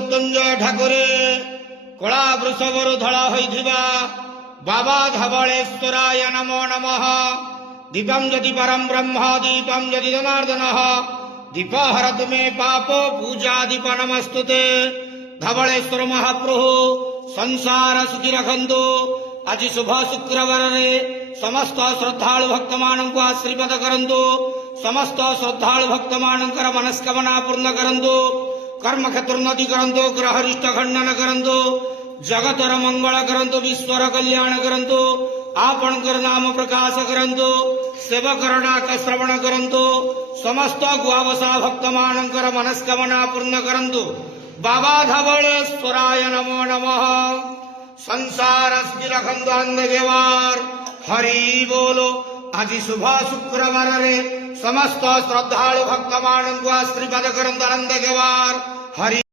ମୃତ୍ୟୁଞ୍ଜୟ ଠାକୁରେ କଳା ବୃଷଭରୁ ଧଳା ହୋଇଥିବା ବାବା ଧବଳେଶ୍ୱରାୟ ନମୋ ନମଃ। ଦୀପଂ ଯଦି ପରଂ ବ୍ରହ୍ମ ଦୀପଂ ଯଦି ଜନାର୍ଦ୍ଦନ ଦୀପ ହରତୁ ମେ ପାପ ପୂଜା ଦୀପ ନମସ୍ତୁତେ। ଧବଳେଶ୍ୱର ମହାପ୍ରଭୁ ସଂସାର ସୁଖୀ ରଖନ୍ତୁ। ଆଜି ଶୁଭ ଶୁକ୍ରବାରରେ ସମସ୍ତ ଶ୍ରଦ୍ଧାଳୁ ଭକ୍ତମାନଙ୍କୁ ଆଶୀର୍ବାଦ କରନ୍ତୁ। ସମସ୍ତ ଶ୍ରଦ୍ଧାଳୁ ଭକ୍ତମାନଙ୍କର ମନସ୍କାମନା ପୂର୍ଣ୍ଣ କରନ୍ତୁ। କର୍ମକ୍ଷେତ୍ର ଉନ୍ନତି କରନ୍ତୁ। ଗ୍ରହରିଷ୍ଟ ଖଣ୍ଡନ କରନ୍ତୁ। ଜଗତର ମଙ୍ଗଳ କରନ୍ତୁ। ବିଶ୍ୱର କଲ୍ୟାଣ କରନ୍ତୁ। ଆପଣଙ୍କର ନାମ ପ୍ରକାଶ କରନ୍ତୁ। ସେବକର ଡାକ ଶ୍ରବଣ କରନ୍ତୁ। ସମସ୍ତ ଗୁଆବସା ଭକ୍ତମାନଙ୍କର ମନସ୍କାମନା ପୂର୍ଣ୍ଣ କରନ୍ତୁ। ବାବା ଧବଳେଶ୍ୱରାୟ ନମୋ ନମଃ। ସଂସାର ସୁଖୀ ରଖନ୍ତୁ ଆନନ୍ଦଗେୱାର ହରି ବୋଲୋ। ଆଜି ଶୁଭ ଶୁକ୍ରବାରରେ ସମସ୍ତ ଶ୍ରଦ୍ଧାଳୁ ଭକ୍ତମାନଙ୍କୁ ଆଶୀର୍ବାଦ କରନ୍ତୁ ଆନନ୍ଦଗେୱାର ହରି।